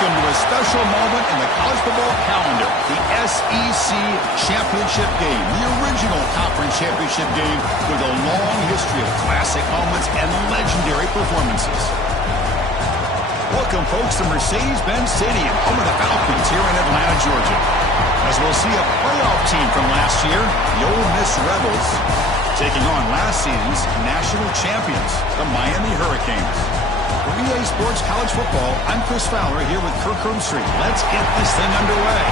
Welcome to a special moment in the college football calendar, the SEC Championship Game, the original conference championship game with a long history of classic moments and legendary performances. Welcome, folks, to Mercedes-Benz Stadium, home of the Falcons here in Atlanta, Georgia. As we'll see a playoff team from last year, the Ole Miss Rebels, taking on last season's national champions, the Miami Hurricanes. For EA Sports College Football, I'm Chris Fowler here with Kirk Herbstreit. Let's get this thing underway.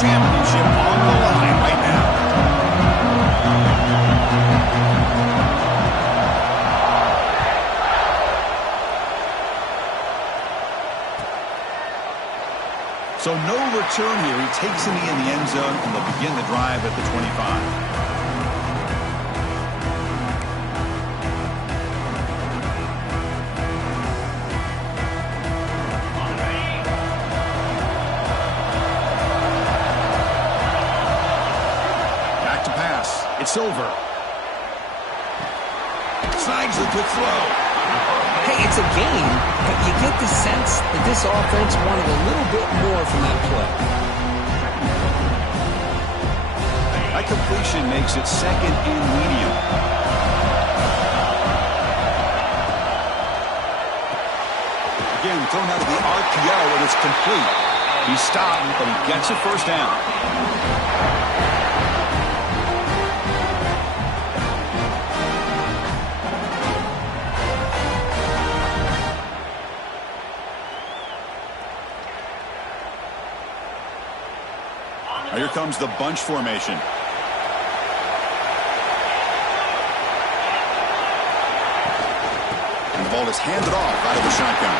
Championship on the line right now. So no return here. He takes it in the end zone, and they'll begin the drive at the 25. It's over. Snags the quick throw. Hey, it's a game, but you get the sense that this offense wanted a little bit more from that play. That completion makes it second and medium. Again, thrown out of the RPO, and it's complete. He's stopped, but he gets a first down. Here comes the bunch formation. And the ball is handed off out of the shotgun.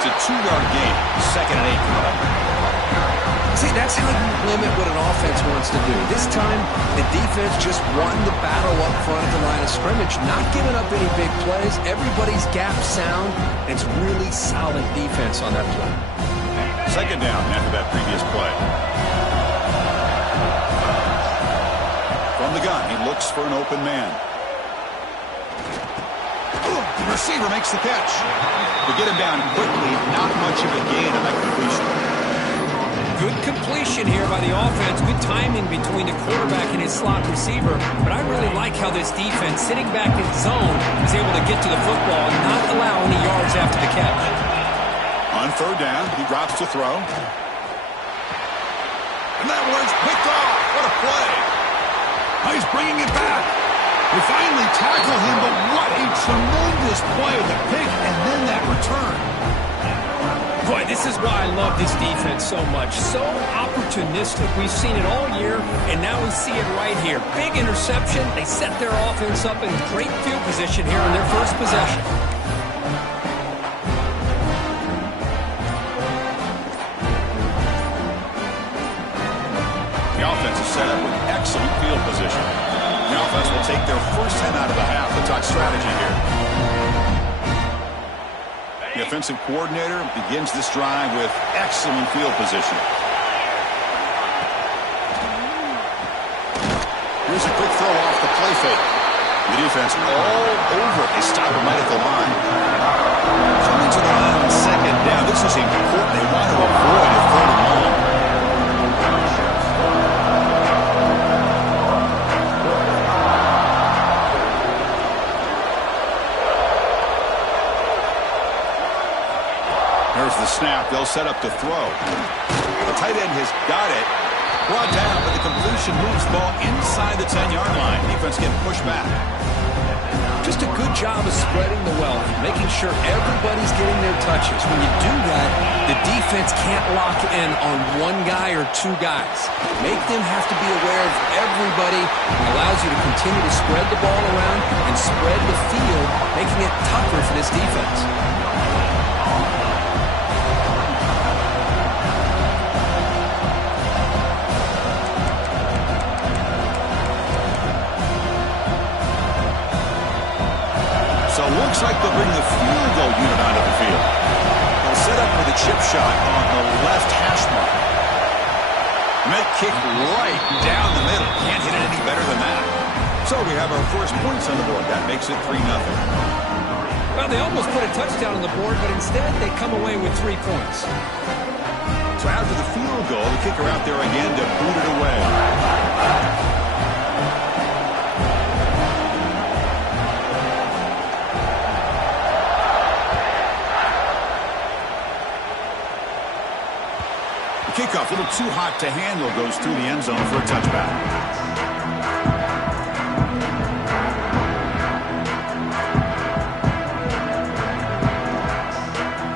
It's a 2-yard gain, second and 8. See, that's how you limit what an offense wants to do. This time, the defense just won the battle up front at the line of scrimmage, not giving up any big plays. Everybody's gap sound, and it's really solid defense on that play. Second down after that previous play. From the gun, he looks for an open man. The receiver makes the catch. We get him down quickly, not much of a gain on that completion. Good completion here by the offense. Good timing between the quarterback and his slot receiver. But I really like how this defense, sitting back in zone, is able to get to the football and not allow any yards after the catch. On third down, he drops to throw. And that one's picked off. What a play. He's bringing it back. We finally tackle him, but what a tremendous play. The pick and then that return. Boy, this is why I love this defense so much. So opportunistic. We've seen it all year, and now we see it right here. Big interception. They set their offense up in great field position here on their first possession. The offense is set up with excellent field position. The offense will take their first 10 out of the half to talk strategy here. The offensive coordinator begins this drive with excellent field position. Here's a quick throw off the play fake. The defense all over. They stop him right at the line. Coming to the line on second down. This is important. They want to avoid a third and long. There's the snap. They'll set up to throw. The tight end has got it. Brought down, but the completion moves the ball inside the 10-yard line. Defense getting pushed back. Just a good job of spreading the wealth, making sure everybody's getting their touches. When you do that, the defense can't lock in on one guy or two guys. Make them have to be aware of everybody. It allows you to continue to spread the ball around and spread the field, making it tougher for this defense. Looks like they'll bring the field goal unit onto the field. They'll set up for the chip shot on the left hash mark. Make kick right down the middle. Can't hit it any better than that. So we have our first points on the board. That makes it 3-0. Well, they almost put a touchdown on the board, but instead they come away with 3 points. So after the field goal, the kicker out there again to boot it away. Kickoff, a little too hot to handle, goes through the end zone for a touchback.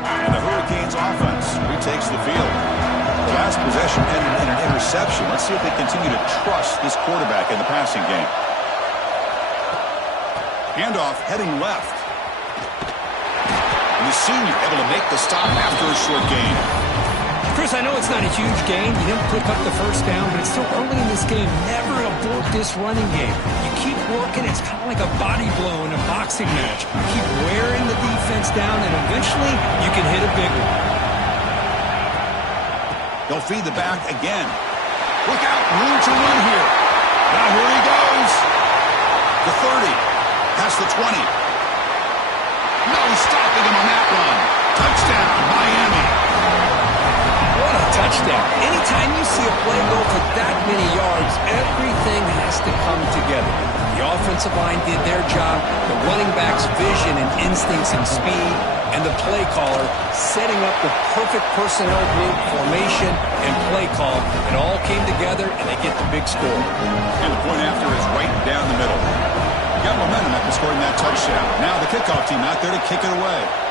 And the Hurricanes offense retakes the field. The last possession ended in an interception. Let's see if they continue to trust this quarterback in the passing game. Handoff heading left. And the senior able to make the stop after a short gain. Chris, I know it's not a huge gain. You didn't pick up the first down, but it's still early in this game. Never abort this running game. You keep working. It's kind of like a body blow in a boxing match. Keep wearing the defense down, and eventually you can hit a big one. They'll feed the back again. Look out. Room to run here. Now here he goes. The 30. Past the 20. No stopping him on that run. Touchdown, Miami. What a touchdown. Anytime you see a play go for that many yards, everything has to come together. The offensive line did their job, the running back's vision and instincts and speed, and the play caller setting up the perfect personnel group, formation, and play call. It all came together, and they get the big score. And the point after is right down the middle. Got momentum after scoring that touchdown. Now the kickoff team out there to kick it away.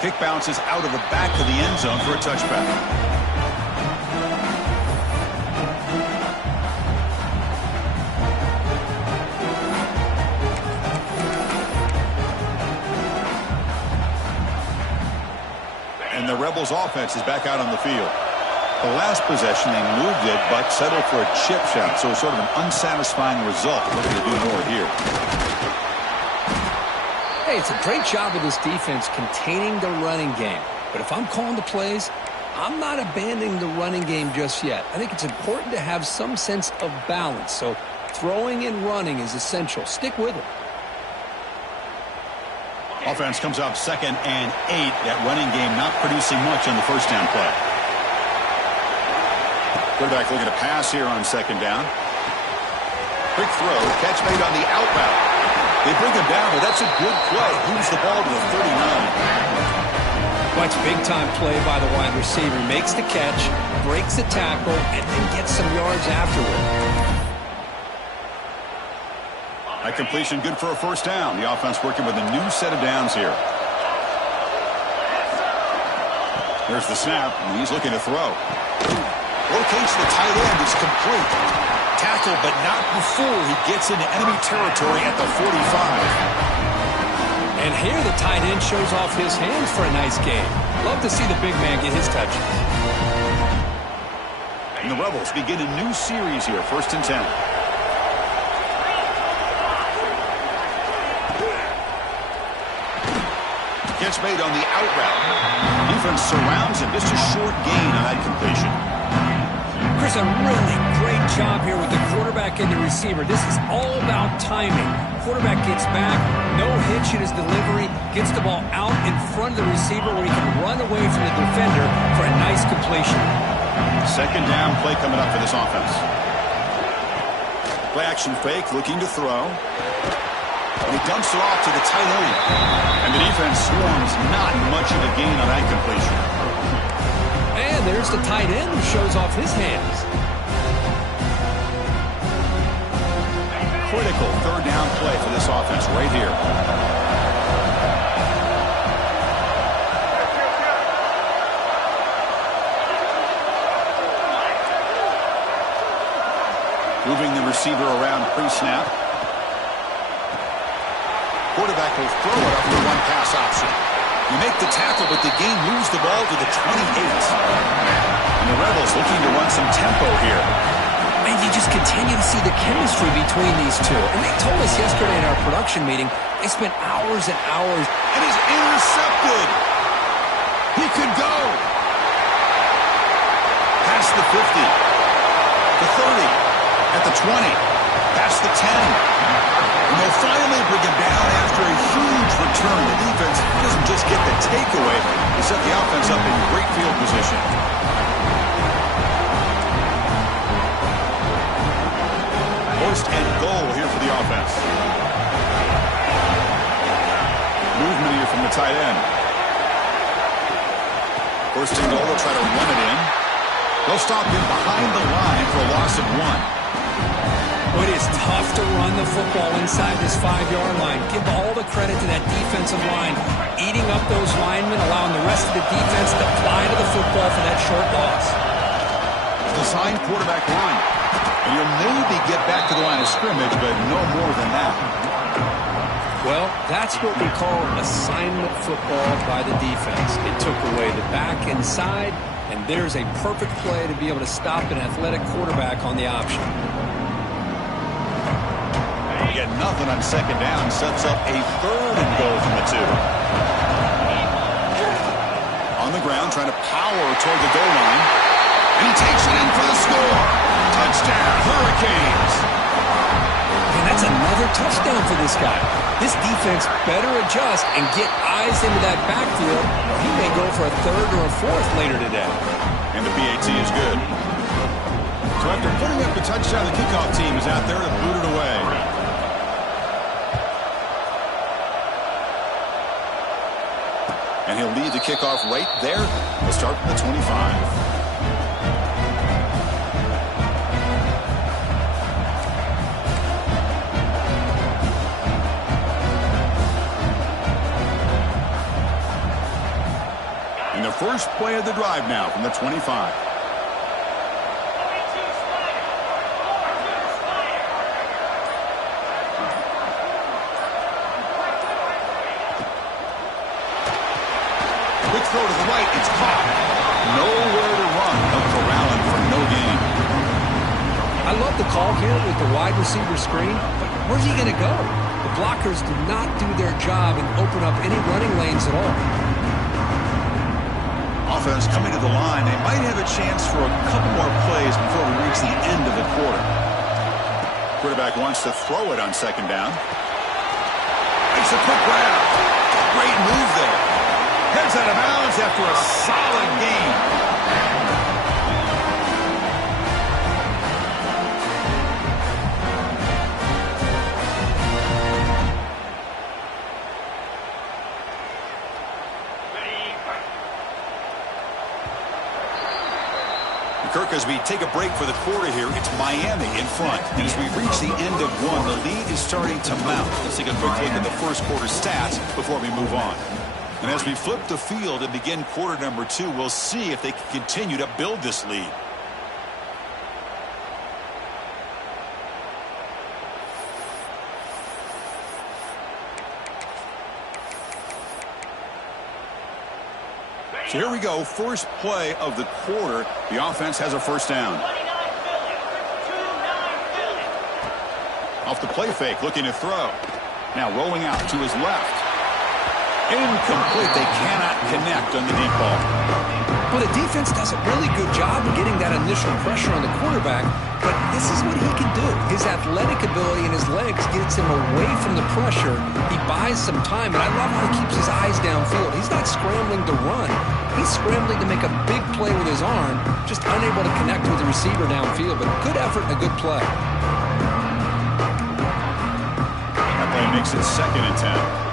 Kick bounces out of the back of the end zone for a touchback. And the Rebels offense is back out on the field. The last possession, they moved it, but settled for a chip shot. So it's sort of an unsatisfying result. Looking to do more here. Hey, it's a great job of this defense containing the running game. But if I'm calling the plays, I'm not abandoning the running game just yet. I think it's important to have some sense of balance. So throwing and running is essential. Stick with it. Offense comes up 2nd and 8. That running game not producing much on the first down play. Quarterback looking to pass here on 2nd down. Quick throw, catch made on the out route. They bring him down, but that's a good play. Moves the ball to the 39. Watch big-time play by the wide receiver. Makes the catch, breaks the tackle, and then gets some yards afterward. That completion good for a first down. The offense working with a new set of downs here. There's the snap, and he's looking to throw. Rotates the tight end. It's complete. Tackle, but not before he gets into enemy territory at the 45. And here the tight end shows off his hands for a nice game. Love to see the big man get his touches. And the Rebels begin a new series here, 1st and 10. Catch made on the out route. Defense surrounds him. Just a short gain on that completion. Chris, a really great job here with the quarterback and the receiver. This is all about timing. Quarterback gets back, no hitch in his delivery, gets the ball out in front of the receiver where he can run away from the defender for a nice completion. 2nd down play coming up for this offense. Play action fake, looking to throw. And he dumps it off to the tight end. And the defense swarms, not much of a gain on that completion. And there's the tight end who shows off his hands. Critical 3rd down play for this offense right here. Moving the receiver around pre-snap. Quarterback will throw it up with one pass option. You make the tackle, but the game moves the ball to the 28. And the Rebels looking to run some tempo here. And you just continue to see the chemistry between these two. And they told us yesterday in our production meeting, they spent hours and hours. And he's intercepted. He could go. Past the 50. The 30. At the 20. Past the 10. And they'll finally bring him down after a huge return. The defense doesn't just get the takeaway. They set the offense up in great field position. First and goal here for the offense. Movement here from the tight end. First and goal, they'll try to run it in. They'll stop him behind the line for a loss of 1. It is tough to run the football inside this 5-yard line. Give all the credit to that defensive line, eating up those linemen, allowing the rest of the defense to fly to the football for that short loss. Designed quarterback run. And you'll maybe get back to the line of scrimmage, but no more than that. Well, that's what we call assignment football by the defense. It took away the back inside, and there's a perfect play to be able to stop an athletic quarterback on the option. You get nothing on second down. Sets up a third and goal from the 2. On the ground, trying to power toward the goal line. And he takes it in for the score. Touchdown, Hurricanes. And that's another touchdown for this guy. This defense better adjust and get eyes into that backfield, or he may go for a third or a fourth later today. And the PAT is good. So after putting up the touchdown, the kickoff team is out there to boot it away. And he'll lead the kickoff right there. We'll start from the 25. And the first play of the drive now from the 25. Quick throw to the right. It's caught. Nowhere to run. They'll corral him for no gain. I love the call here with the wide receiver screen, but where's he going to go? The blockers do not do their job and open up any running lanes at all. Offense coming to the line. They might have a chance for a couple more plays before we reach the end of the quarter. Quarterback wants to throw it on second down. Makes a quick grab. Great move there. Heads out of bounds after a solid game. Kirk, as we take a break for the quarter here, it's Miami in front. And as we reach the end of 1, the lead is starting to mount. Let's take a quick look at the first quarter stats before we move on. And as we flip the field and begin quarter number 2, we'll see if they can continue to build this lead. So here we go, first play of the quarter. The offense has a first down. Off the play fake, looking to throw. Now rolling out to his left. Incomplete. They cannot connect on the deep ball. Well, the defense does a really good job of getting that initial pressure on the quarterback, but this is what he can do. His athletic ability and his legs gets him away from the pressure. He buys some time, and I love how he keeps his eyes downfield. He's not scrambling to run. He's scrambling to make a big play with his arm, just unable to connect with the receiver downfield, but good effort and a good play. That play makes it 2nd and 10.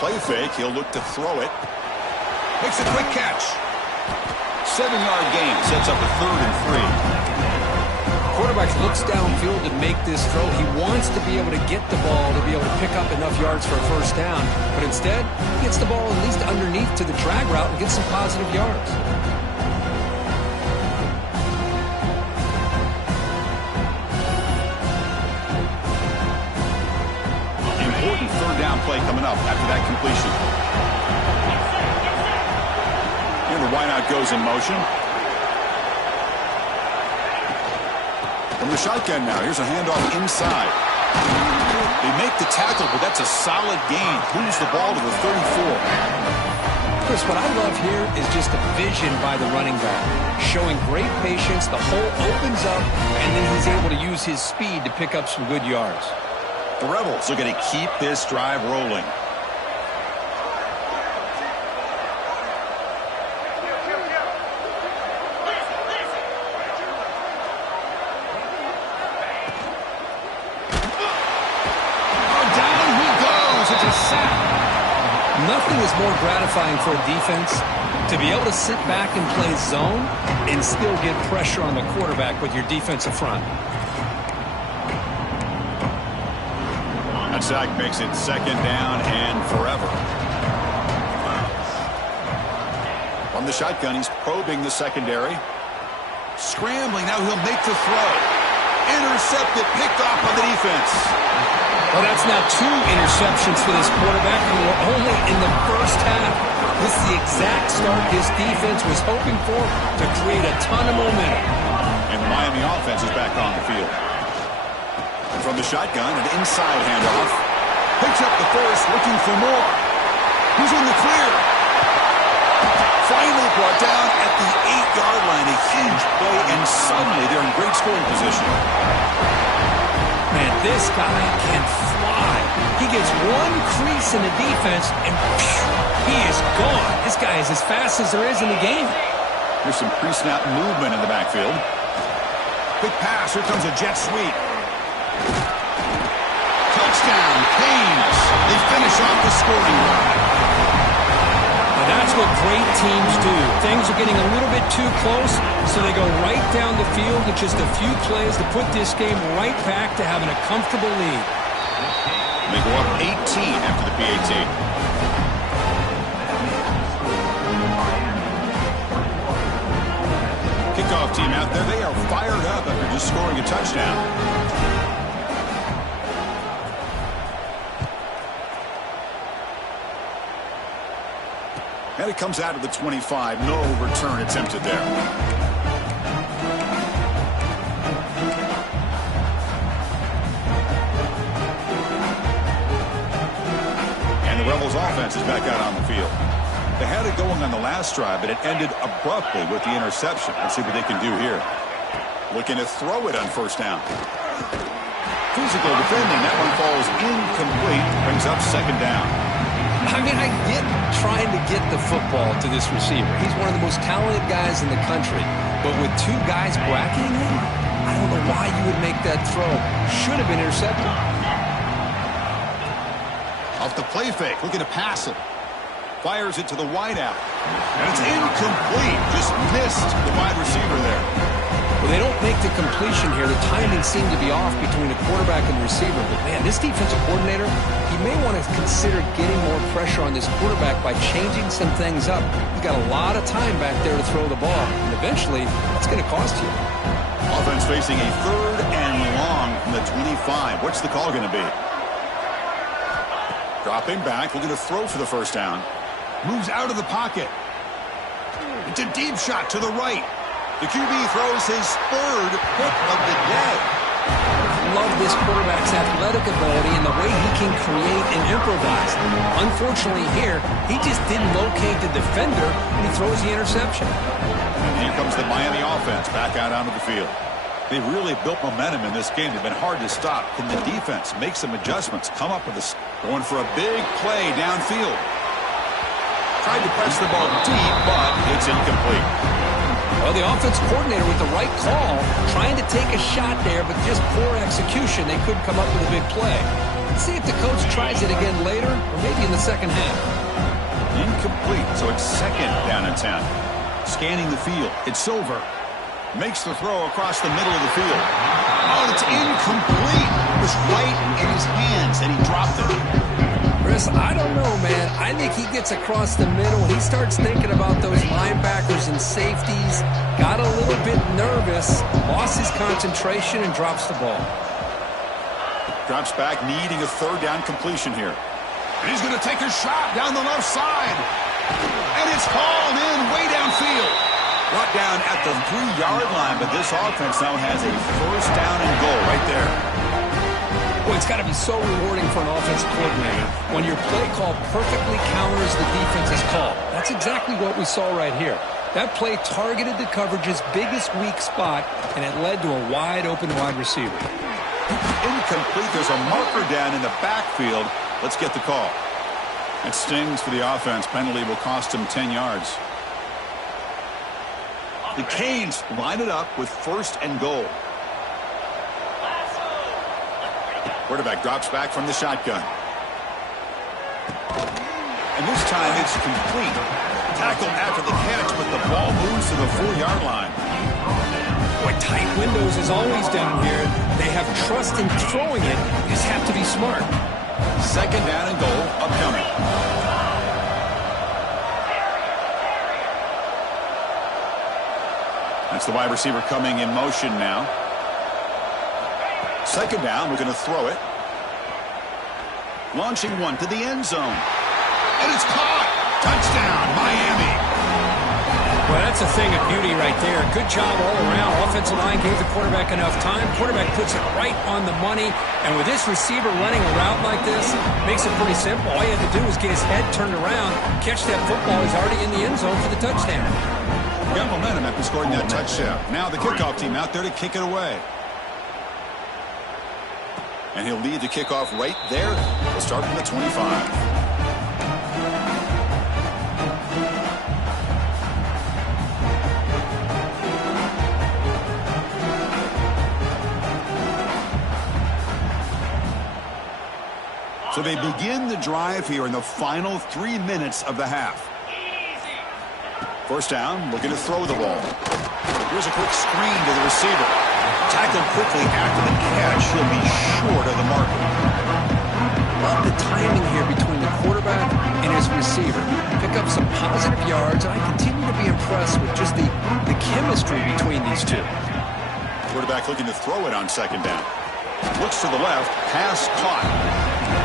Play fake, he'll look to throw it. Makes a quick catch. 7-yard gain, sets up a 3rd and 3. Quarterback looks downfield to make this throw. He wants to be able to get the ball to be able to pick up enough yards for a first down, but instead, he gets the ball at least underneath to the drag route and gets some positive yards. Important 3rd down play coming up after that completion. And And the wideout goes in motion. From the shotgun now, here's a handoff inside. They make the tackle, but that's a solid gain. Moves the ball to the 34. Chris, what I love here is just the vision by the running back. Showing great patience, the hole opens up, and then he's able to use his speed to pick up some good yards. The Rebels are going to keep this drive rolling. Nothing is more gratifying for a defense to be able to sit back and play zone and still get pressure on the quarterback with your defensive front. That sack makes it second down and forever. From the shotgun, he's probing the secondary. Scrambling, now he'll make the throw. Intercepted, picked off by the defense. Well, that's now 2 interceptions for this quarterback, and we're only in the first half. This is the exact start this defense was hoping for to create a ton of momentum. And the Miami offense is back on the field. And from the shotgun, an inside handoff. Picks up the first, looking for more. Who's in the clear? Finally brought down at the 8-yard line. A huge play, and suddenly they're in great scoring position. Man, this guy can fly. He gets one crease in the defense, and he is gone. This guy is as fast as there is in the game. There's some pre-snap movement in the backfield. Quick pass. Here comes a jet sweep. Touchdown, Canes. They finish off the scoring drive. Now that's what great teams do. Things are getting a little bit too close, so they go right down the field with just a few plays to put this game right back to having a comfortable lead. They go up 18 after the PAT. Kickoff team out there. They are fired up after just scoring a touchdown. And it comes out of the 25. No return attempted there. And the Rebels offense is back out on the field. They had it going on the last drive, but it ended abruptly with the interception. Let's see what they can do here. Looking to throw it on first down. Physical defending. That one falls incomplete. Brings up second down. I mean, I get trying to get the football to this receiver. He's one of the most talented guys in the country. But with 2 guys bracketing him, I don't know why you would make that throw. Should have been intercepted. Off the play fake, looking to pass it. Fires it to the wideout. And it's incomplete. Just missed the wide receiver there. Well, they don't make the completion here. The timing seemed to be off between the quarterback and the receiver. But, man, this defensive coordinator, he may want to consider getting more pressure on this quarterback by changing some things up. He's got a lot of time back there to throw the ball. And eventually, that's going to cost you. Offense facing a 3rd and long from the 25. What's the call going to be? Dropping back, looking to throw for the first down. Moves out of the pocket. It's a deep shot to the right. The QB throws his 3rd hit of the day. Love this quarterback's athletic ability and the way he can create and improvise. Unfortunately here, he just didn't locate the defender and he throws the interception. And here comes the Miami offense back out onto the field. They've really built momentum in this game. They've been hard to stop. Can the defense make some adjustments? Come up with going for a big play downfield. Tried to press the ball deep, but it's incomplete. Well, the offense coordinator with the right call, trying to take a shot there, but just poor execution. They couldn't come up with a big play. Let's see if the coach tries it again later, or maybe in the second half. Incomplete, so it's second down and 10. Scanning the field, it's Silver. Makes the throw across the middle of the field. Oh, it's incomplete. It was right in his hands, and he dropped it. Chris, I don't know, man. I think he gets across the middle. He starts thinking about those linebackers and safeties. Got a little bit nervous, lost his concentration, and drops the ball. Drops back, needing a 3rd down completion here. And he's going to take a shot down the left side. And it's hauled in way downfield. Brought down at the 3-yard line, but this offense now has a first down and goal right there. Boy, it's got to be so rewarding for an offensive coordinator when your play call perfectly counters the defense's call. That's exactly what we saw right here. That play targeted the coverage's biggest weak spot, and it led to a wide-open wide receiver. Incomplete. There's a marker down in the backfield. Let's get the call. It stings for the offense. Penalty will cost him 10 yards. The Canes line it up with first and goal. Quarterback drops back from the shotgun. And this time it's complete. Tackled after the catch, but the ball moves to the 4-yard line. Boy, tight windows is always down here. They have trust in throwing it. You just have to be smart. Second down and goal upcoming. That's the wide receiver coming in motion now. Second down, we're going to throw it. Launching one to the end zone. And it's caught. Touchdown, Miami. Well, that's a thing of beauty right there. Good job all around. Offensive line gave the quarterback enough time. Quarterback puts it right on the money. And with this receiver running a route like this, makes it pretty simple. All you have to do is get his head turned around, catch that football. He's already in the end zone for the touchdown. Got momentum after scoring that touchdown. Now the kickoff team out there to kick it away. And he'll lead the kickoff right there. We'll start from the 25. So they begin the drive here in the final 3 minutes of the half. First down, looking to throw the ball. Here's a quick screen to the receiver. Tackled quickly after the catch. He'll be short of the marker. Love the timing here between the quarterback and his receiver. Pick up some positive yards, and I continue to be impressed with just the chemistry between these two. Quarterback looking to throw it on second down. Looks to the left, pass caught.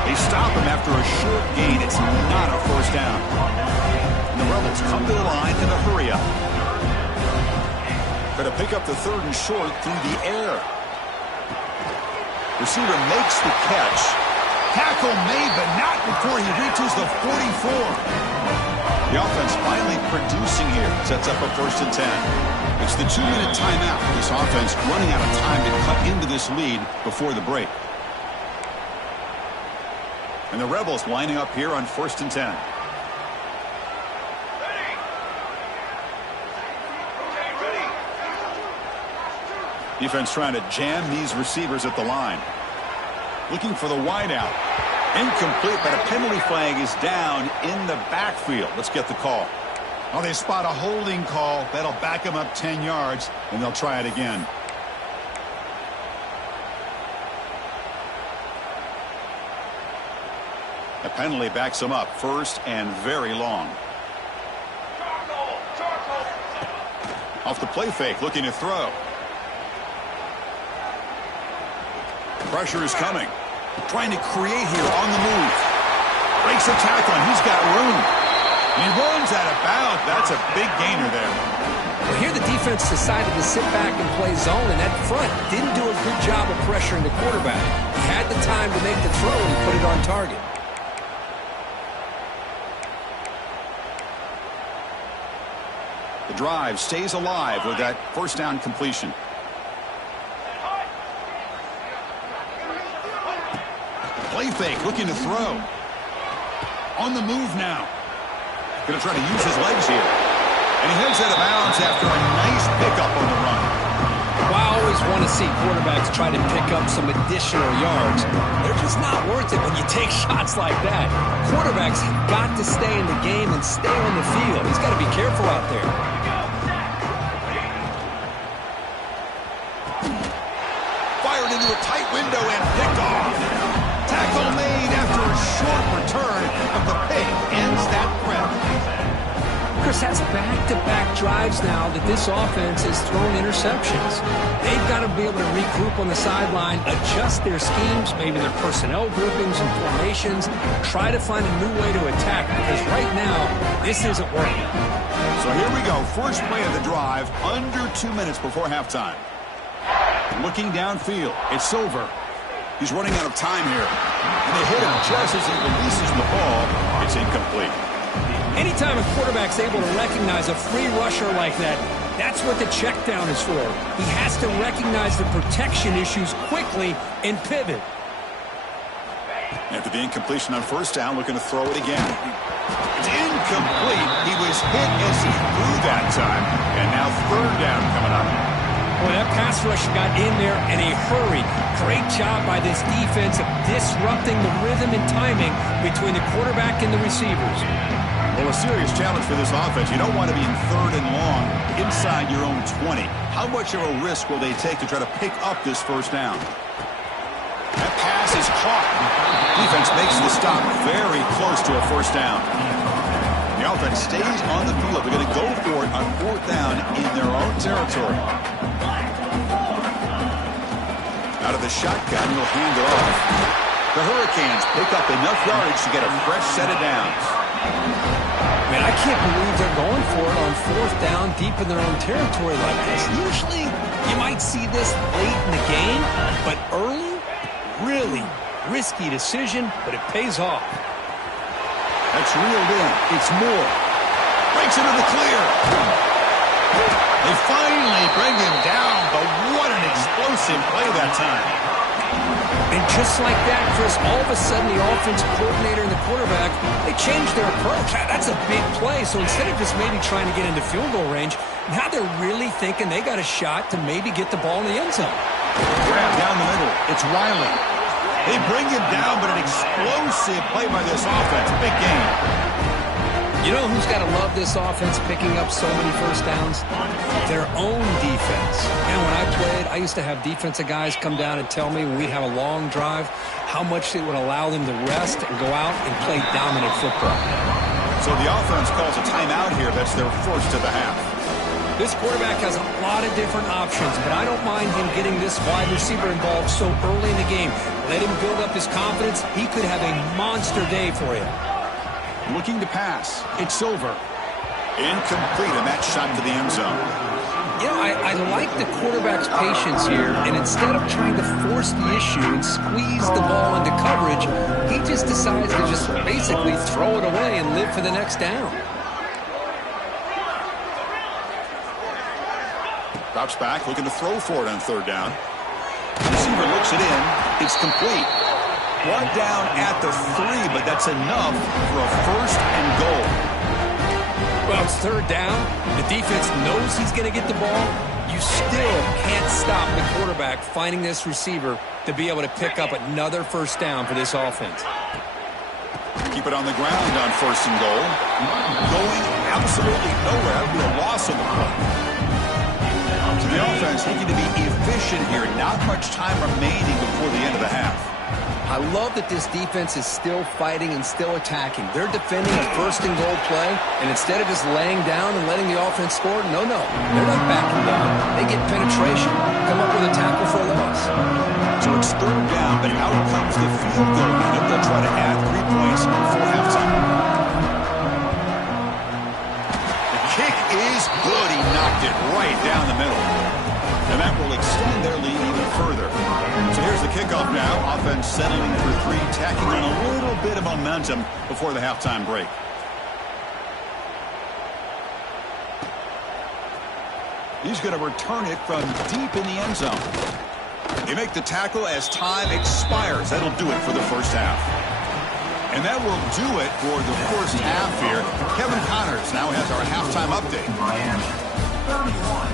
They stop him after a short gain. It's not a first down. And the Rebels come to the line in a hurry-up. Going to pick up the third and short through the air. Receiver makes the catch. Tackle made, but not before he reaches the 44. The offense finally producing here. Sets up a first and 10. It's the 2-minute timeout. This offense running out of time to cut into this lead before the break. And the Rebels lining up here on first and 10. Defense trying to jam these receivers at the line. Looking for the wideout. Incomplete, but a penalty flag is down in the backfield. Let's get the call. Oh, they spot a holding call. That'll back them up 10 yards, and they'll try it again. The penalty backs them up first and very long. Off the play fake, looking to throw. Pressure is coming. Trying to create here on the move. Breaks a tackle, and he's got room. He runs out of bounds. That's a big gainer there. Well, here the defense decided to sit back and play zone, and that front didn't do a good job of pressuring the quarterback. He had the time to make the throw, and he put it on target. The drive stays alive with that first down completion. Play fake, looking to throw. On the move now. Going to try to use his legs here. And he heads out of bounds after a nice pickup on the run. Well, I always want to see quarterbacks try to pick up some additional yards. They're just not worth it when you take shots like that. Quarterbacks have got to stay in the game and stay on the field. He's got to be careful out there. Fired into a tight window and picked off. Tackle made after a short return, but the pick ends that threat. Chris, that's back-to-back drives now that this offense has thrown interceptions. They've got to be able to regroup on the sideline, adjust their schemes, maybe their personnel groupings and formations, try to find a new way to attack, because right now, this isn't working. So here we go. First play of the drive, under 2 minutes before halftime. Looking downfield, it's Silver. He's running out of time here. And they hit him just as he releases the ball. It's incomplete. Anytime a quarterback's able to recognize a free rusher like that, that's what the check down is for. He has to recognize the protection issues quickly and pivot. After the incompletion on first down, looking to throw it again. It's incomplete. He was hit as he threw that time. And now third down coming up. Boy, that pass rush got in there in a hurry. Great job by this defense of disrupting the rhythm and timing between the quarterback and the receivers. Well, a serious challenge for this offense. You don't want to be in third and long inside your own 20. How much of a risk will they take to try to pick up this first down? That pass is caught. Defense makes the stop very close to a first down. The offense stays on the field. They're going to go for it on fourth down in their own territory. Out of the shotgun, he'll hand it off. The Hurricanes pick up enough yardage to get a fresh set of downs. Man, I can't believe they're going for it on fourth down deep in their own territory like this. Usually, you might see this late in the game, but early, really risky decision, but it pays off. That's reeled in. It's Moore. Breaks into the clear. They finally bring him down, but what an explosive play that time. And just like that, Chris, all of a sudden the offense coordinator and the quarterback, they changed their approach. That's a big play. So instead of just maybe trying to get into field goal range, now they're really thinking they got a shot to maybe get the ball in the end zone. Grab down the middle. It's Riley. They bring him down, but an explosive play by this offense. Big game. You know who's got to love this offense picking up so many first downs? Their own defense. And when I played, I used to have defensive guys come down and tell me when we'd have a long drive how much it would allow them to rest and go out and play dominant football. So the offense calls a timeout here. That's their first of the half. This quarterback has a lot of different options, but I don't mind him getting this wide receiver involved so early in the game. Let him build up his confidence. He could have a monster day for you. Looking to pass. It's Silver. Incomplete, and that shot to the end zone. You know, I like the quarterback's patience here, and instead of trying to force the issue and squeeze the ball into coverage, he just decides to just basically throw it away and live for the next down. Drops back, looking to throw for it on third down. Receiver looks it in. It's complete. One down at the 3, but that's enough for a first and goal. Well, it's third down. The defense knows he's going to get the ball. You still can't stop the quarterback finding this receiver to be able to pick up another first down for this offense. Keep it on the ground on first and goal. Going absolutely nowhere. It'll be a loss on the play. To the offense, looking to be efficient here. Not much time remaining before the end of the half. I love that this defense is still fighting and still attacking. They're defending a first and goal play, and instead of just laying down and letting the offense score, no, they're not backing down. They get penetration, come up with a tackle for a loss. So it's third down, but out comes the field goal unit. They'll try to add 3 points before halftime. The kick is good. He knocked it right down the middle. And that will extend their lead even further. So here's the kickoff now. Offense settling for 3, tacking on a little bit of momentum before the halftime break. He's going to return it from deep in the end zone. They make the tackle as time expires. That'll do it for the first half. And that will do it for the first half here. Kevin Connors now has our halftime update. Miami, 31.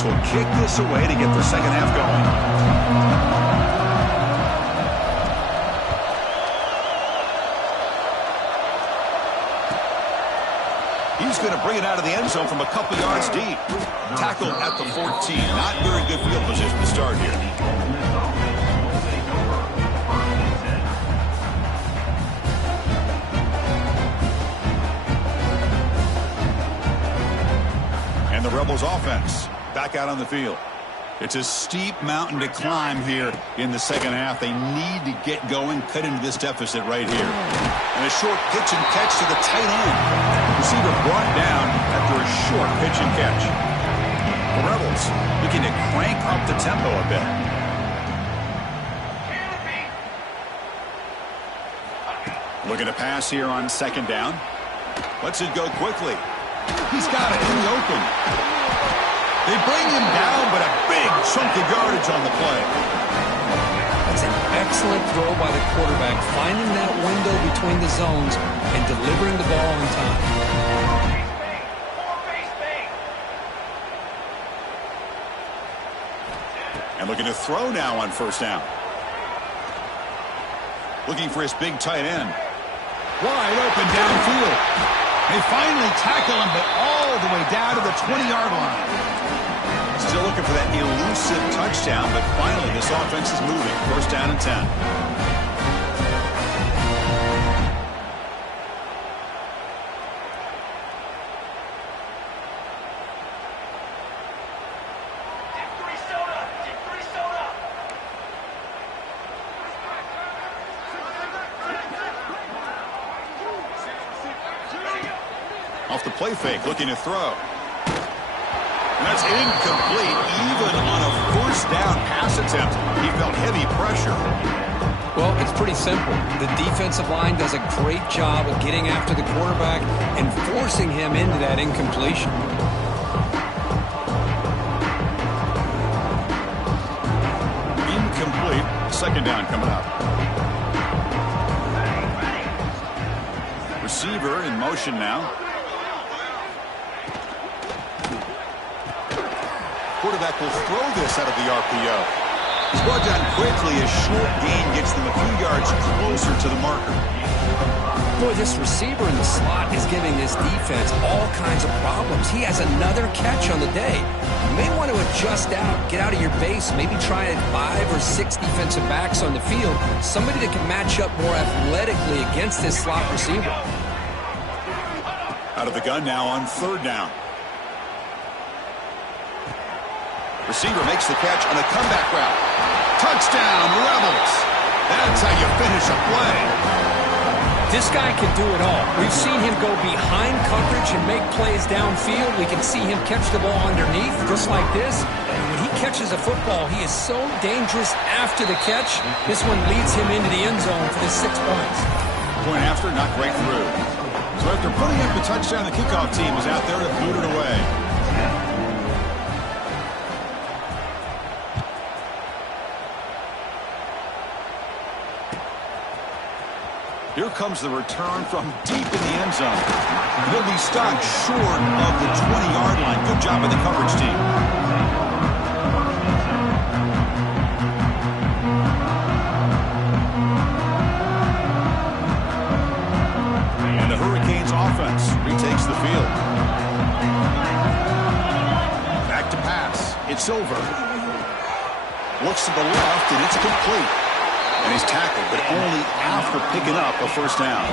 Will kick this away to get their second half going. He's going to bring it out of the end zone from a couple yards deep. Tackle at the 14. Not very good field position to start here. Rebels offense back out on the field. It's a steep mountain to climb here in the second half. They need to get going, cut into this deficit right here. And a short pitch and catch to the tight end. Receiver brought down after a short pitch and catch. The Rebels looking to crank up the tempo a bit. Looking to pass here on second down. Lets it go quickly. He's got it in the open. They bring him down, but a big chunk of yardage on the play. That's an excellent throw by the quarterback, finding that window between the zones and delivering the ball on time. And looking to throw now on first down. Looking for his big tight end. Wide open downfield. They finally tackle him, but all the way down to the 20-yard line. Still looking for that elusive touchdown, but finally this offense is moving. First down and 10. Off the play fake, looking to throw. And that's incomplete. Even on a first down pass attempt, he felt heavy pressure. Well, it's pretty simple. The defensive line does a great job of getting after the quarterback and forcing him into that incompletion. Incomplete. Second down coming up. Receiver in motion now. Quarterback will throw this out of the RPO. He's brought down quickly. A short gain gets them a few yards closer to the marker. Boy, this receiver in the slot is giving this defense all kinds of problems. He has another catch on the day. You may want to adjust out, get out of your base, maybe try 5 or 6 defensive backs on the field, somebody that can match up more athletically against this slot receiver. Out of the gun now on third down. Receiver makes the catch on a comeback route. Touchdown, Rebels. That's how you finish a play. This guy can do it all. We've seen him go behind coverage and make plays downfield. We can see him catch the ball underneath, just like this. And when he catches a football, he is so dangerous after the catch. This one leads him into the end zone for the 6 points. Point after, not right through. So after putting up the touchdown, the kickoff team is out there to boot it away. Here comes the return from deep in the end zone. He'll be stopped short of the 20-yard line. Good job by the coverage team. And the Hurricanes offense retakes the field. Back to pass. It's over. Looks to the left, and it's complete. And he's tackled, but only after picking up a first down.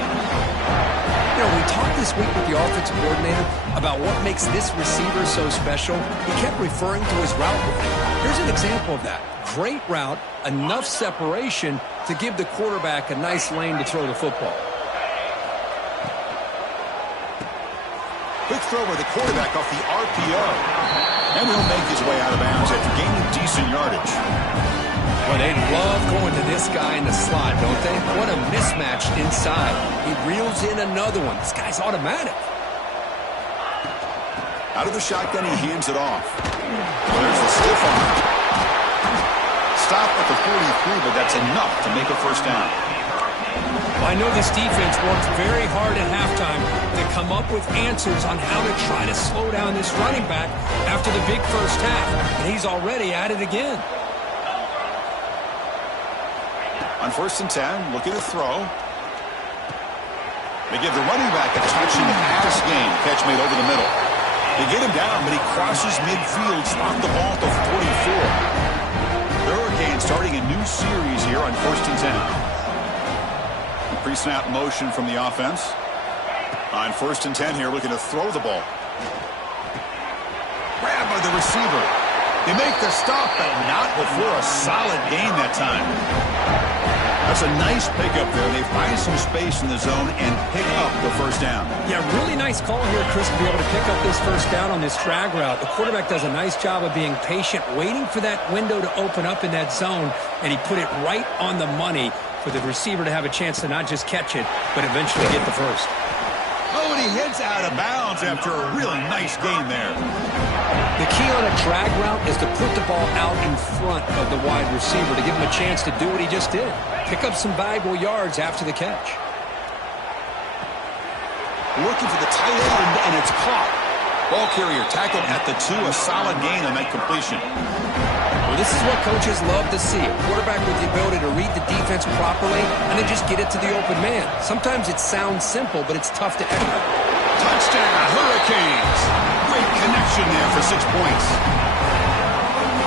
You know, we talked this week with the offensive coordinator about what makes this receiver so special. He kept referring to his route running. Here's an example of that. Great route, enough separation to give the quarterback a nice lane to throw the football. Quick throw by the quarterback off the RPO. And he'll make his way out of bounds after gaining decent yardage. Well, they love going to this guy in the slot, don't they? What a mismatch inside. He reels in another one. This guy's automatic. Out of the shotgun, he hands it off. Well, there's the stiff arm. Stop at the 43, but that's enough to make a first down. I know this defense worked very hard at halftime to come up with answers on how to try to slow down this running back after the big first half. And he's already at it again. On first and 10, looking to throw. They give the running back a touch in the pass game. Catch made over the middle. They get him down, but he crosses midfield, slot the ball to 44. The Hurricanes starting a new series here on first and 10. Pre-snap motion from the offense. On first and 10 here, looking to throw the ball. Grab guard the receiver. They make the stop, but not before a solid gain that time. That's a nice pickup there. They find some space in the zone and pick up the first down. Yeah, really nice call here, Chris, to be able to pick up this first down on this drag route. The quarterback does a nice job of being patient, waiting for that window to open up in that zone, and he put it right on the money for the receiver to have a chance to not just catch it, but eventually get the first. Oh, and he heads out of bounds after a really nice gain there. The key on a drag route is to put the ball out in front of the wide receiver to give him a chance to do what he just did. Pick up some valuable yards after the catch. Looking for the tight end, and it's caught. Ball carrier tackled at the 2, a solid gain on that completion. Well, this is what coaches love to see. A quarterback with the ability to read the defense properly and then just get it to the open man. Sometimes it sounds simple, but it's tough to execute. Touchdown, Hurricanes! Great connection there for 6 points.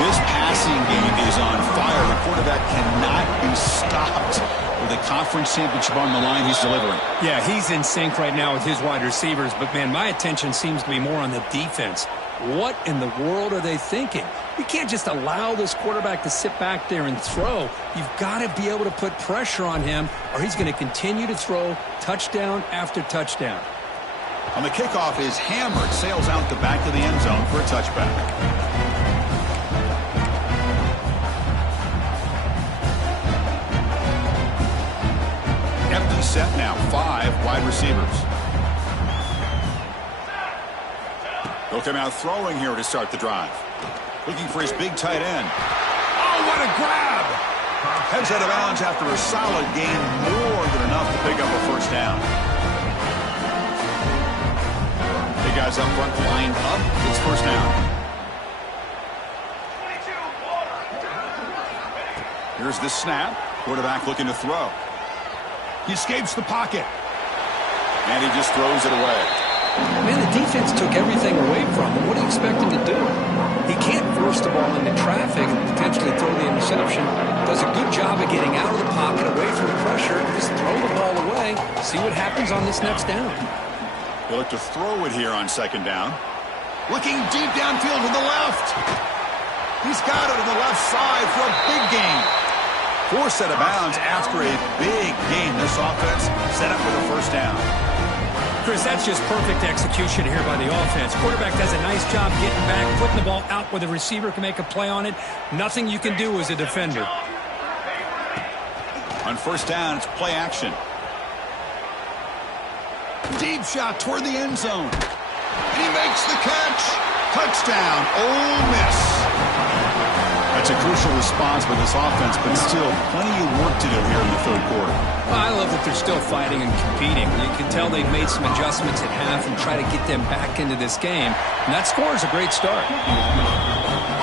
This passing game is on fire. The quarterback cannot be stopped. With a conference championship on the line, he's delivering. Yeah, he's in sync right now with his wide receivers, but, man, my attention seems to be more on the defense. What in the world are they thinking? You can't just allow this quarterback to sit back there and throw. You've got to be able to put pressure on him, or he's going to continue to throw touchdown after touchdown. On the kickoff is hammered, sails out the back of the end zone for a touchback. Empty set now, 5 wide receivers. He'll come out throwing here to start the drive. Looking for his big tight end. Oh, what a grab! Heads out of bounds after a solid gain, more than enough to pick up a first down. Big guys up front lined up. It's first down. Here's the snap. Quarterback looking to throw. He escapes the pocket. And he just throws it away. Man, the defense took everything away from him. What do you expect him to do? He can't force the ball into traffic and potentially throw the interception. Does a good job of getting out of the pocket, away from the pressure, just throw the ball away. See what happens on this next down. They look to throw it here on second down. Looking deep downfield to the left. He's got it on the left side for a big gain. Forced out of bounds after a big gain. This offense set up with a first down. Chris, that's just perfect execution here by the offense. Quarterback does a nice job getting back, putting the ball out where the receiver can make a play on it. Nothing you can do as a defender. On first down, it's play action. Deep shot toward the end zone. And he makes the catch. Touchdown, Ole Miss. That's a crucial response by this offense, but still plenty of work to do here in the third quarter. Well, I love that they're still fighting and competing. You can tell they've made some adjustments at half and try to get them back into this game. And that score is a great start.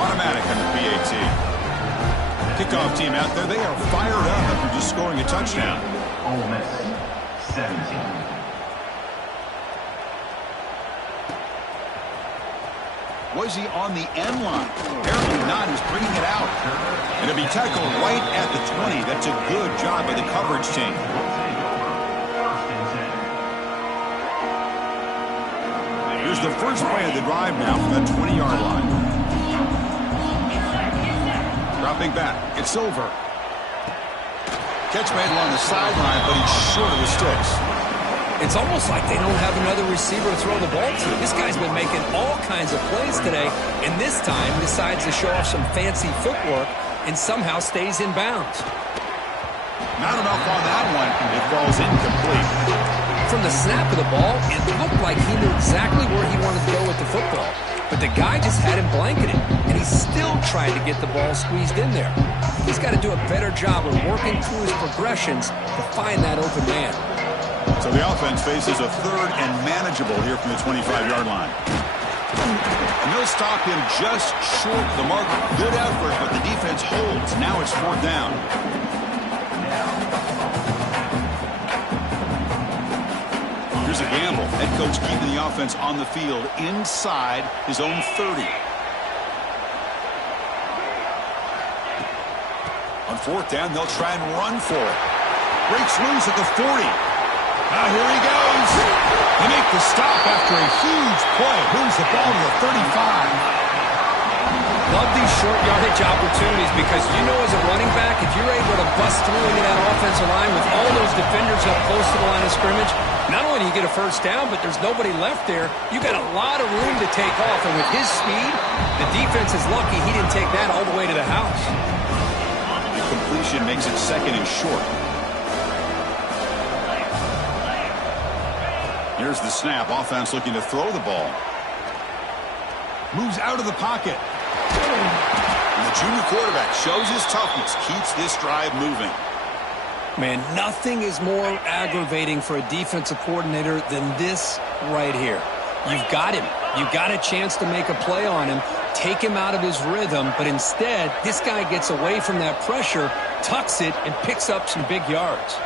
Automatic on the PAT. Kickoff team out there, they are fired up after just scoring a touchdown. Ole Miss, 17. Was he on the end line? Apparently not. He's bringing it out. And it'll be tackled right at the 20. That's a good job by the coverage team. Here's the first play of the drive now from the 20-yard line. Dropping back. It's over. Catch made along the sideline, but he's short of the sticks. It's almost like they don't have another receiver to throw the ball to. This guy's been making all kinds of plays today, and this time decides to show off some fancy footwork and somehow stays in bounds. Not enough on that one. It falls incomplete. From the snap of the ball, it looked like he knew exactly where he wanted to go with the football. But the guy just had him blanketed, and he still tried to get the ball squeezed in there. He's got to do a better job of working through his progressions to find that open man. So the offense faces a third and manageable here from the 25-yard line. And they'll stop him just short of the mark. Good effort, but the defense holds. Now it's fourth down. Here's a gamble. Head coach keeping the offense on the field inside his own 30. On fourth down, they'll try and run for it. Breaks loose at the 40. Now here he goes. They make the stop after a huge play. Moves the ball to the 35. Love these short yardage opportunities because you know as a running back, if you're able to bust through into that offensive line with all those defenders up close to the line of scrimmage, not only do you get a first down, but there's nobody left there. You got a lot of room to take off, and with his speed, the defense is lucky he didn't take that all the way to the house. The completion makes it second and short. Here's the snap. Offense looking to throw the ball. Moves out of the pocket. And the junior quarterback shows his toughness, keeps this drive moving. Man, nothing is more aggravating for a defensive coordinator than this right here. You've got him. You've got a chance to make a play on him, take him out of his rhythm, but instead, this guy gets away from that pressure, tucks it, and picks up some big yards.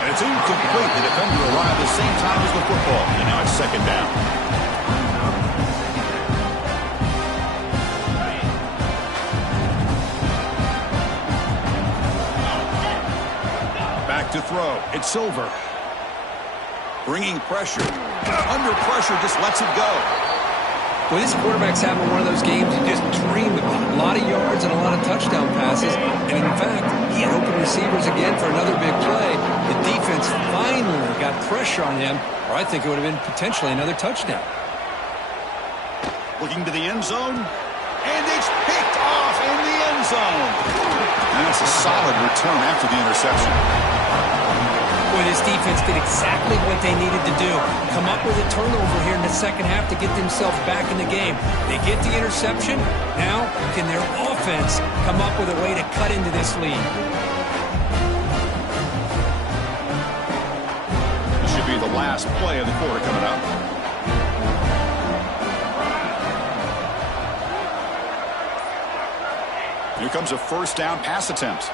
And it's incomplete. The defender arrived at the same time as the football, and now it's second down. To throw. It's Silver. Bringing pressure. Under pressure, just lets it go. Well, this quarterback's having one of those games you just dreamed about. A lot of yards and a lot of touchdown passes. And in fact, he had open receivers again for another big play. The defense finally got pressure on him, or I think it would have been potentially another touchdown. Looking to the end zone. And it's picked off in the end zone. And it's a solid return after the interception. Boy, this defense did exactly what they needed to do. Come up with a turnover here in the second half to get themselves back in the game. They get the interception. Now, can their offense come up with a way to cut into this lead? This should be the last play of the quarter coming up. Here comes a first down pass attempt.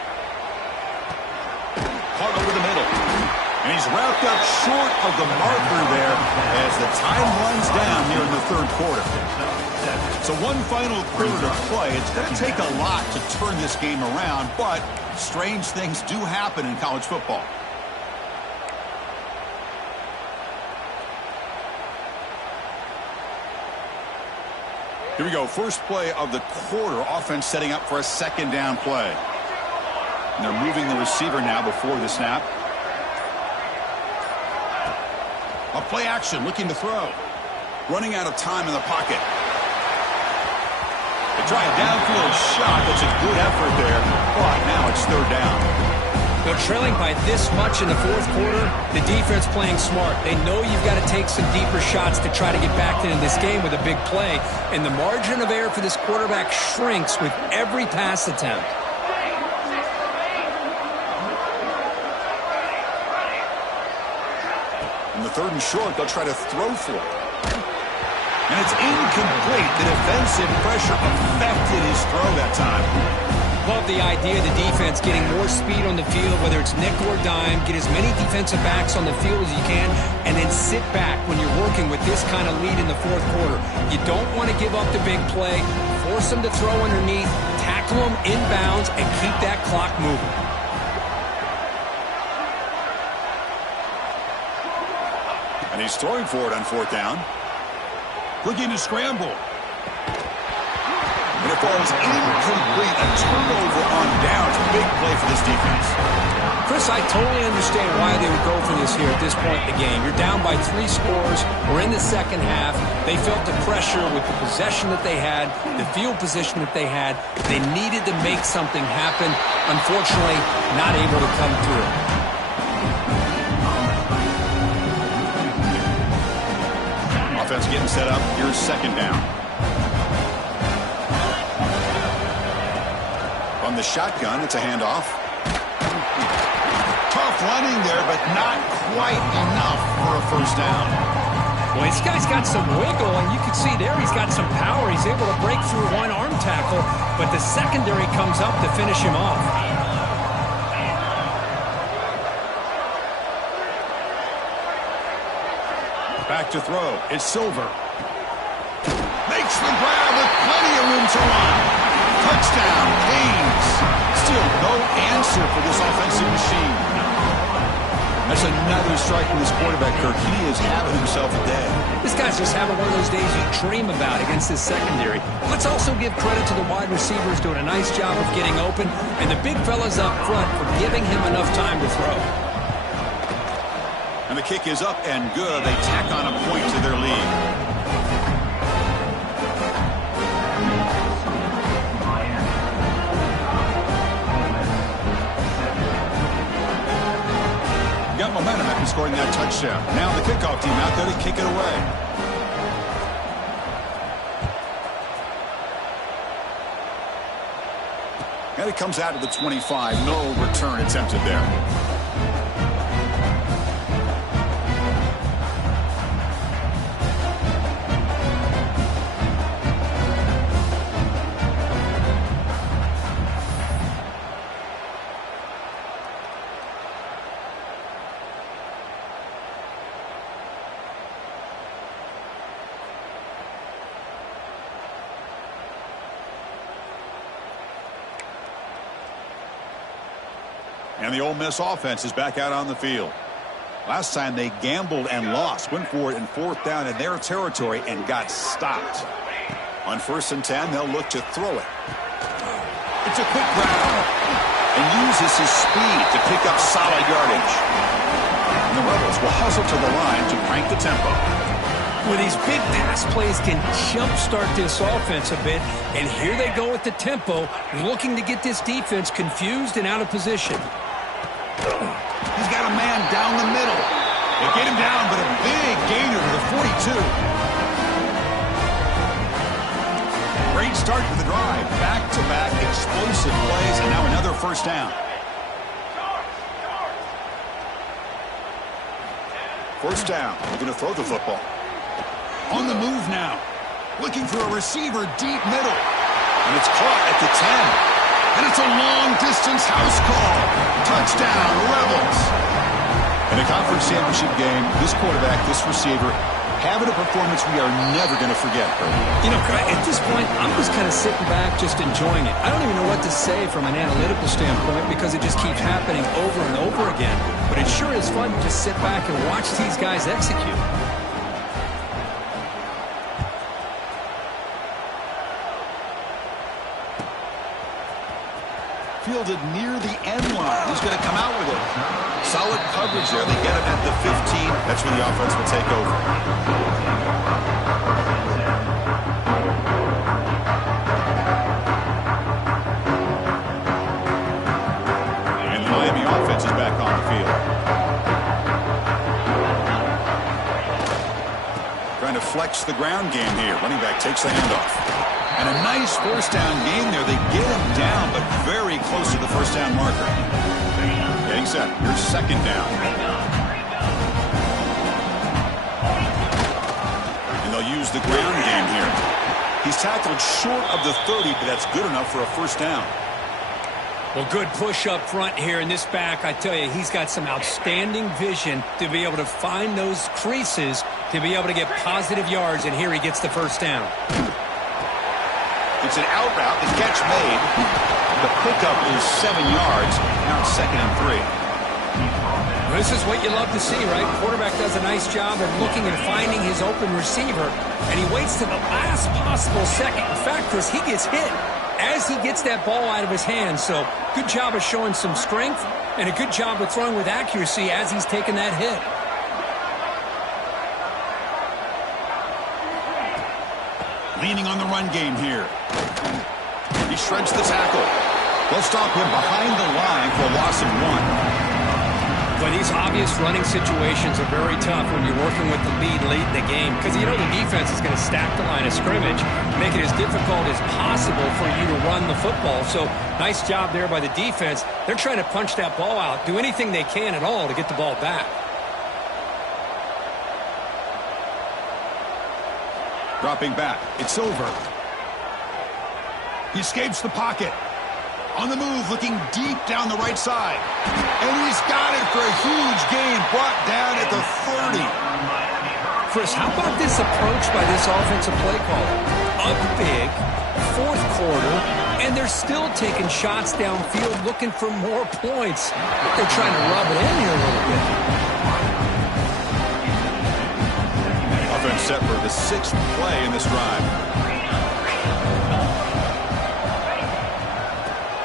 Caught over the middle. And he's wrapped up short of the marker there as the time runs down here in the third quarter. So one final quarter to play. It's going to take a lot to turn this game around, but strange things do happen in college football. Here we go. First play of the quarter. Offense setting up for a second down play. And they're moving the receiver now before the snap. A play action, looking to throw. Running out of time in the pocket. They try a downfield shot. That's a good effort there. But now it's third down. They're trailing by this much in the fourth quarter. The defense playing smart. They know you've got to take some deeper shots to try to get back into this game with a big play. And the margin of error for this quarterback shrinks with every pass attempt. In the third and short, they'll try to throw for it. And it's incomplete. The defensive pressure affected his throw that time. Love the idea of the defense getting more speed on the field, whether it's nickel or dime, get as many defensive backs on the field as you can, and then sit back when you're working with this kind of lead in the fourth quarter. You don't want to give up the big play, force them to throw underneath, tackle them inbounds, and keep that clock moving. And he's throwing for it on fourth down. Looking to scramble. And it falls incomplete. A turnover on downs. Big play for this defense. Chris, I totally understand why they would go for this here at this point in the game. You're down by 3 scores. We're in the second half. They felt the pressure with the possession that they had, the field position that they had. They needed to make something happen. Unfortunately, not able to come through. Offense getting set up. Here's second down. On the shotgun, it's a handoff. Tough running there, but not quite enough for a first down. Well, this guy's got some wiggle, and you can see there he's got some power. He's able to break through one arm tackle, but the secondary comes up to finish him off. Back to throw. It's Silver. Makes the grab with plenty of room to run. Touchdown, Canes. Still no answer for this offensive machine. That's another strike from this quarterback, Kirk. He is having himself a day. This guy's just having one of those days you dream about against his secondary. Let's also give credit to the wide receivers doing a nice job of getting open, and the big fellas up front for giving him enough time to throw. And the kick is up and good. They tack on a point to their lead. Got momentum after scoring that touchdown. Now the kickoff team out there to kick it away. And it comes out to the 25. No return attempted there. And the Ole Miss offense is back out on the field. Last time they gambled and lost. Went for it in 4th down in their territory and got stopped. On 1st and 10, they'll look to throw it. It's a quick route. And uses his speed to pick up solid yardage. And the Rebels will hustle to the line to crank the tempo. Well, these big pass plays can jumpstart this offense a bit. And here they go with the tempo, looking to get this defense confused and out of position. He's got a man down the middle. They get him down, but a big gainer to the 42. Great start to the drive. Back-to-back explosive plays, and now another 1st down. 1st down. We're going to throw the football. On the move now. Looking for a receiver deep middle. And it's caught at the 10. And it's a long-distance house call. Touchdown, Rebels. In a conference championship game, this quarterback, this receiver, having a performance we are never going to forget. You know, at this point, I'm just kind of sitting back, just enjoying it. I don't even know what to say from an analytical standpoint because it just keeps happening over and over again. But it sure is fun to just sit back and watch these guys execute. Fielded near the end line. Who's going to come out with it? Solid coverage there. They get him at the 15. That's when the offense will take over. And the Miami offense is back on the field. Trying to flex the ground game here. Running back takes the handoff. And a nice 1st down gain there. They get him down, but very close to the 1st down marker. Getting set. Here's 2nd down. And they'll use the ground game here. He's tackled short of the 30, but that's good enough for a 1st down. Well, good push up front here in this back. I tell you, he's got some outstanding vision to be able to find those creases to be able to get positive yards, and here he gets the 1st down. It's an out route. The catch made. The pickup is 7 yards. Now it's 2nd and 3. This is what you love to see, right? Quarterback does a nice job of looking and finding his open receiver, and he waits to the last possible second. In fact, Chris, he gets hit as he gets that ball out of his hands. So good job of showing some strength and a good job of throwing with accuracy as he's taking that hit. Leaning on the run game here. He shreds the tackle. They'll stop him behind the line for a loss of 1. But these obvious running situations are very tough when you're working with the lead late in the game because you know the defense is going to stack the line of scrimmage, make it as difficult as possible for you to run the football. So nice job there by the defense. They're trying to punch that ball out, do anything they can at all to get the ball back. Dropping back. It's over. He escapes the pocket. On the move, looking deep down the right side. And he's got it for a huge gain, brought down at the 30. Chris, how about this approach by this offensive play caller? Up big, 4th quarter, And they're still taking shots downfield looking for more points. They're trying to rub it in here a little bit. Offense set for the 6th play in this drive.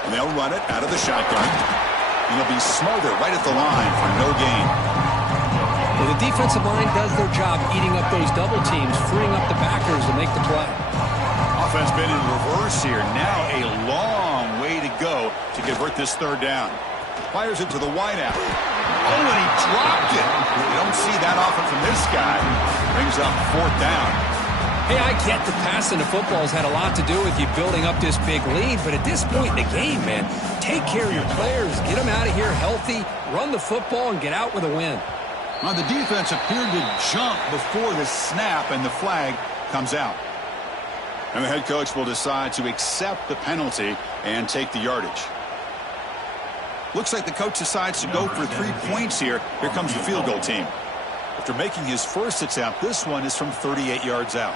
And they'll run it out of the shotgun. And they'll be smarter right at the line for no gain. Well, the defensive line does their job eating up those double teams, freeing up the backers to make the play. Offense been in reverse here. Now a long way to go to convert this 3rd down. Fires it to the wideout. Oh, and he dropped it. You don't see that often from this guy. Brings up 4th down. Hey, I get the passing the football has had a lot to do with you building up this big lead, but at this point in the game, man, take care of your players. Get them out of here healthy, run the football, and get out with a win. Now, the defense appeared to jump before the snap, and the flag comes out. And the head coach will decide to accept the penalty and take the yardage. Looks like the coach decides to go for 3 points here. Here comes the field goal team. After making his first attempt, this one is from 38 yards out.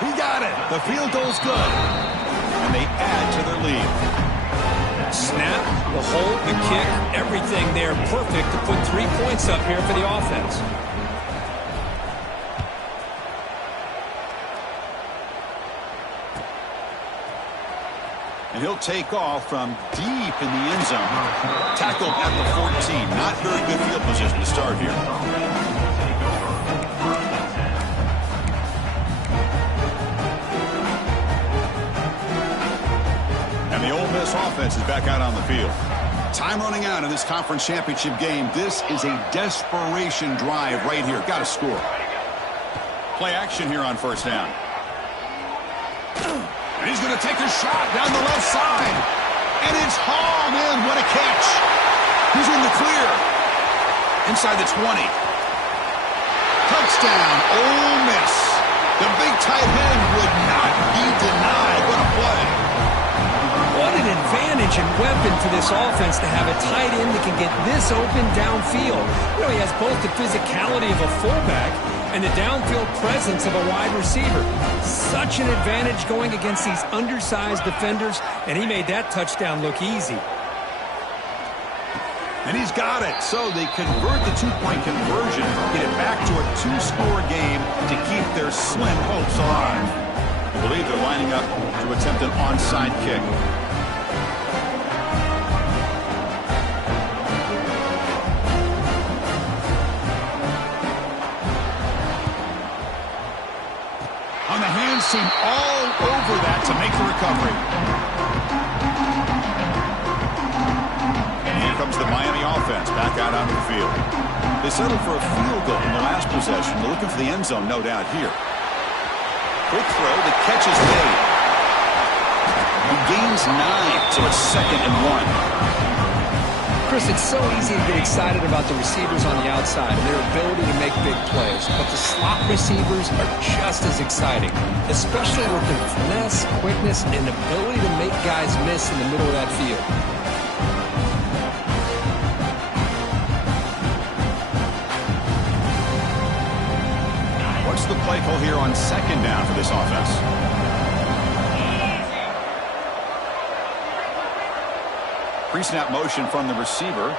He got it. The field goal's good. And they add to their lead. Snap, the hold, the kick, everything there perfect to put 3 points up here for the offense. And he'll take off from deep in the end zone. Tackled at the 14. Not very good field position to start here. And the Ole Miss offense is back out on the field. Time running out in this conference championship game. This is a desperation drive right here. Got to score. Play action here on 1st down. And he's going to take a shot down the left side. And it's hauled in. What a catch. He's in the clear. Inside the 20. Touchdown, Ole Miss. The big tight end would not be denied. What a play. What an advantage and weapon for this offense to have a tight end that can get this open downfield. You know, he has both the physicality of a fullback and the downfield presence of a wide receiver. Such an advantage going against these undersized defenders, and he made that touchdown look easy. And he's got it. So they convert the 2-point conversion, get it back to a 2-score game to keep their slim hopes alive. I believe they're lining up to attempt an onside kick. On the hands team all over that to make the recovery. And here comes the Miami offense back out onto the field. They settled for a field goal in the last possession. They're looking for the end zone, no doubt, here. Quick throw, the catch is made. He gains 9, so it's 2nd and 1. Chris, it's so easy to get excited about the receivers on the outside and their ability to make big plays, but the slot receivers are just as exciting, especially with their finesse, quickness, and ability to make guys miss in the middle of that field. What's the play call here on 2nd down for this offense? Pre-snap motion from the receiver.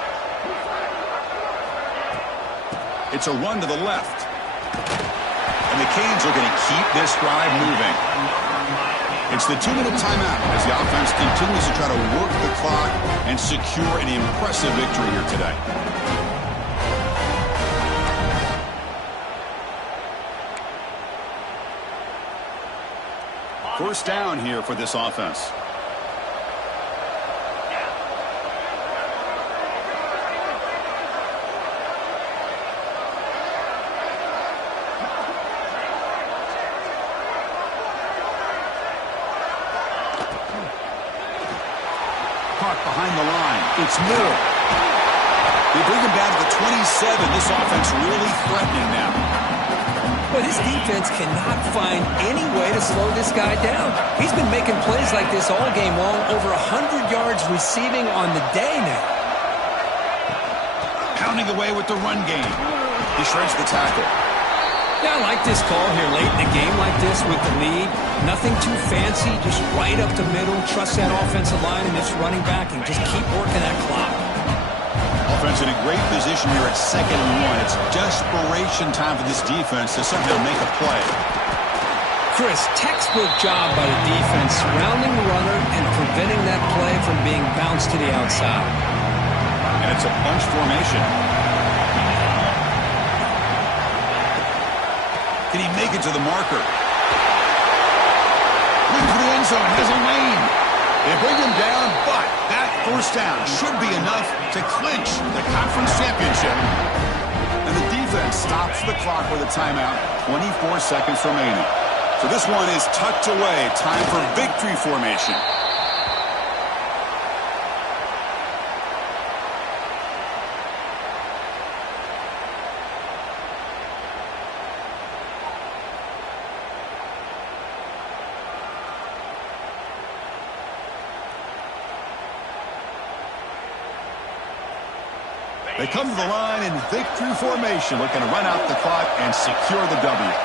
It's a run to the left. And the Canes are going to keep this drive moving. It's the 2-minute timeout as the offense continues to try to work the clock and secure an impressive victory here today. First down here for this offense. Caught behind the line. It's Moore. They bring him down to the 27. This offense really threatening now. But his defense cannot find any way to slow this guy down. He's been making plays like this all game long, over 100 yards receiving on the day now. Pounding away with the run game. He shreds the tackle. Yeah, I like this call here late in the game like this with the lead. Nothing too fancy, just right up the middle. Trust that offensive line and this running back and just keep working that clock. Offense in a great position here at 2nd and 1. It's desperation time for this defense to somehow make a play. Chris, textbook job by the defense surrounding the runner and preventing that play from being bounced to the outside. And it's a bunch formation. Can he make it to the marker? Looking for the end zone, has a lane. They bring him down, but that first down should be enough to clinch the conference championship. And the defense stops the clock with a timeout, 24 seconds remaining. So this one is tucked away. Time for victory formation. They come to the line in victory formation, looking to run out the clock and secure the W.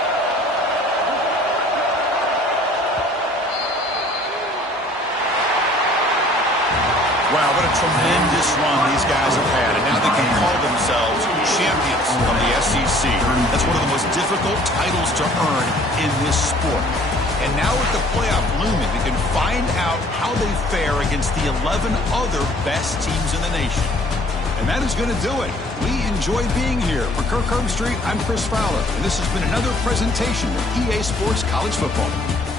Wow, what a tremendous run these guys have had, and now they can call themselves champions of the SEC. That's one of the most difficult titles to earn in this sport. And now with the playoff looming, we can find out how they fare against the 11 other best teams in the nation. And that is going to do it. We enjoyed being here. For Kirk Herbstreit, I'm Chris Fowler, and this has been another presentation of EA Sports College Football.